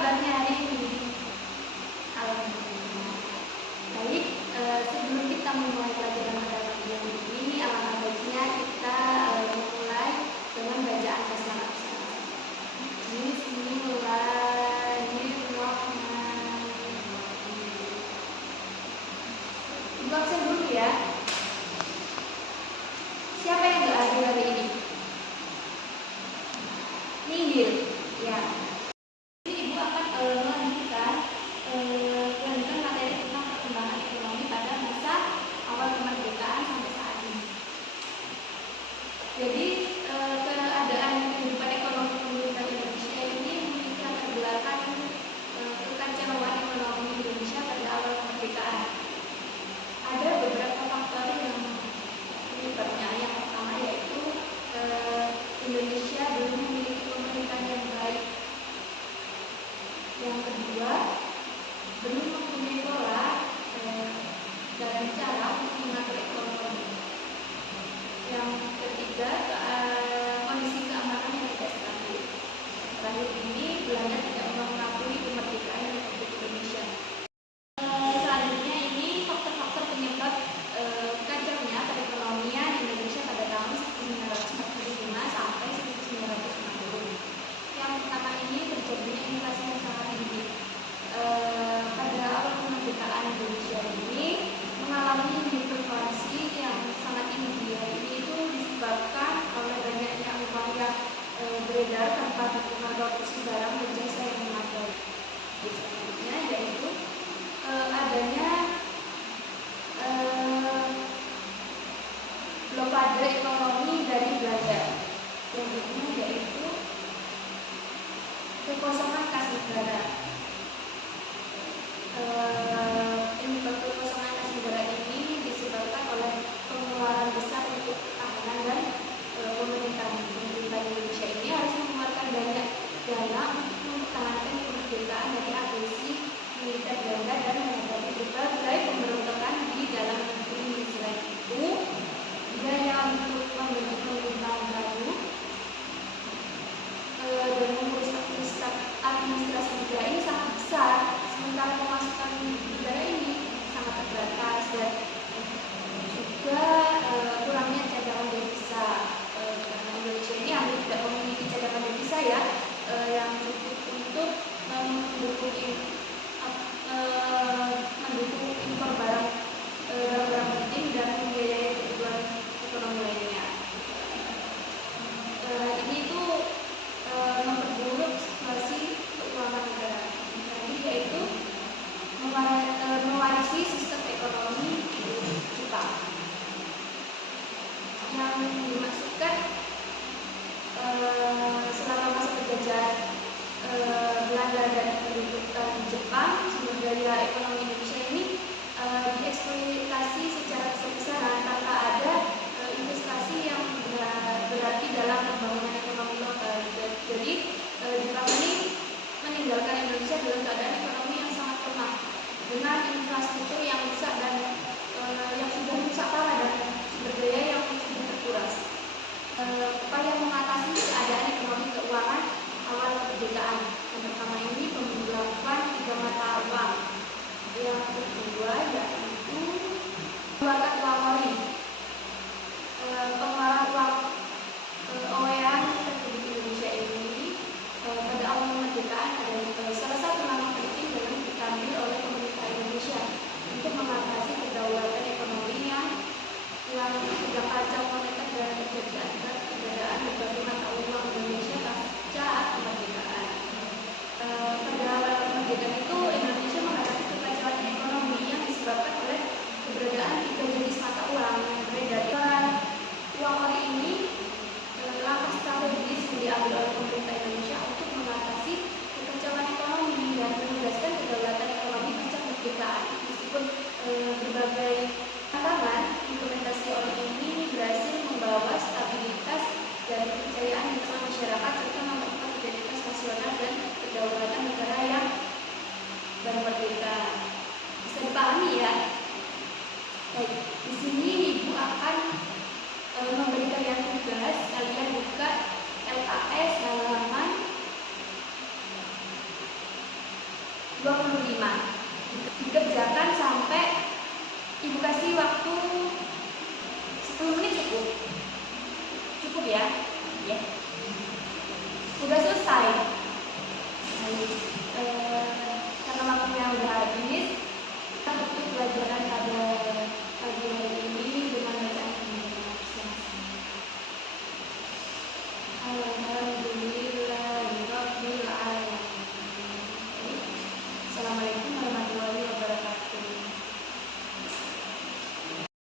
kabarnya hari ini? Alhamdulillah. Baik, sebelum kita memulai pelajaran pada pagi yang ini, alangkah baiknya kita memulai dengan bacaan basmalah bersama. Bismillahirrahmanirrahim. Ibu absen dulu ya. Siapa yang nggak hadir hari ini? Nihil, ya. Jadi ibu akan melanjutkan materi tentang perkembangan ekonomi pada masa awal kemerdekaan sampai saat ini. Jadi keadaan kehidupan ekonomi pemerintah Indonesia ini memiliki latar belakang kekacauan ekonomi Indonesia pada awal kemerdekaan. Ada beberapa faktor yang menyebabnya. Yang pertama yaitu Indonesia belum memiliki pemerintahan yang baik. Yang kedua, belum mempunyai pola dan cara untuk mengatur ekonomi. Yang ketiga, kondisi keamanan yang tidak stabil. Terakhir ini, Belanda tidak mengakui kemerdekaan Republik Indonesia. Selanjutnya ini faktor-faktor penyebab kacaunya perekonomian Indonesia pada tahun 1945 sampai 1960. Yang pertama ini terjadinya inflasi yang sangat tinggi. Pada awal kemerdekaan Indonesia ini mengalami hyperinflasi yang sangat tinggi. Ini itu disebabkan oleh banyaknya uang yang beredar tanpa dukungan produksi barang dan jasa yang memadai. Selanjutnya yaitu adanya blokade ekonomi dari Belanda. Selanjutnya yaitu kekosongan kas negara. Penyebab kekosongan kas negara ini disebabkan oleh pengeluaran besar untuk pertahanan dan pemerintahan Indonesia ini harus mengeluarkan banyak dana untuk mempertahankan kemerdekaan dari agresi militer Belanda dan menghadapi berbagai pemberontakan di dalam negeri. Selain itu, biaya untuk membentuk pemerintahan baru dan mengurus administrasi negara ini sangat besar, sementara pemasukan negara ini sangat terbatas dan juga kurangnya cadangan devisa. Karena Indonesia ini hampir tidak memiliki cadangan devisa ya, yang cukup untuk mendukung impor barang penting dan membiayai kebutuhan ekonomi lainnya. Ini itu memperburuk situasi keuangan negara. Tadi yaitu mewarisi sistem ekonomi Jepang yang dimaksudkan selama masa penjajahan Belanda dan pendudukan Jepang, sumber daya ekonomi Indonesia ini dieksploitasi secara besar-besaran tanpa ada investasi yang berarti dalam pembangunan ekonomi lokal. Jadi Jepang ini meninggalkan Indonesia dalam keadaan ekonomi yang sangat lemah dengan infrastruktur yang rusak dan yang sudah rusak parah dan sumber daya yang sudah terkuras. Upaya mengatasi keadaan ekonomi keuangan awal kemerdekaan. Yang pertama ini pemberlakuan 3 mata uang. Yang kedua yaitu mengeluarkan uang ori. Pengeluaran uang oean Republik Indonesia ini pada awal kemerdekaan adalah salah satu langkah penting dalam diambil oleh pemerintah Indonesia untuk mengatasi kedaulatan ekonomi yang sedang kacau moneter dan terjadi akibat keberadaan berbagai mata uang Indonesia pasca kemerdekaan. Pada awal kemerdekaan itu Indonesia menghadapi kekacauan ekonomi yang disebabkan oleh keberadaan 3 jenis mata uang yang beredar. Uang ori ini langkah strategis yang diambil oleh pemerintah Indonesia untuk mengatasi kekacauan ekonomi dan menegaskan kedaulatan ekonomi pasca kemerdekaan. Meskipun berbagai tantangan, implementasi ori ini berhasil membawa stabilitas dan kepercayaan di tengah masyarakat serta memperkuat identitas nasional dan kedaulatan negara yang merdeka. Bisa dipahami ya? Baik, di sini Ibu akan memberi kalian tugas, kalian buka LKS halaman Ibu kasih waktu 10 menit cukup. Cukup ya? Ya. Udah selesai. Baik. Karena waktunya udah habis,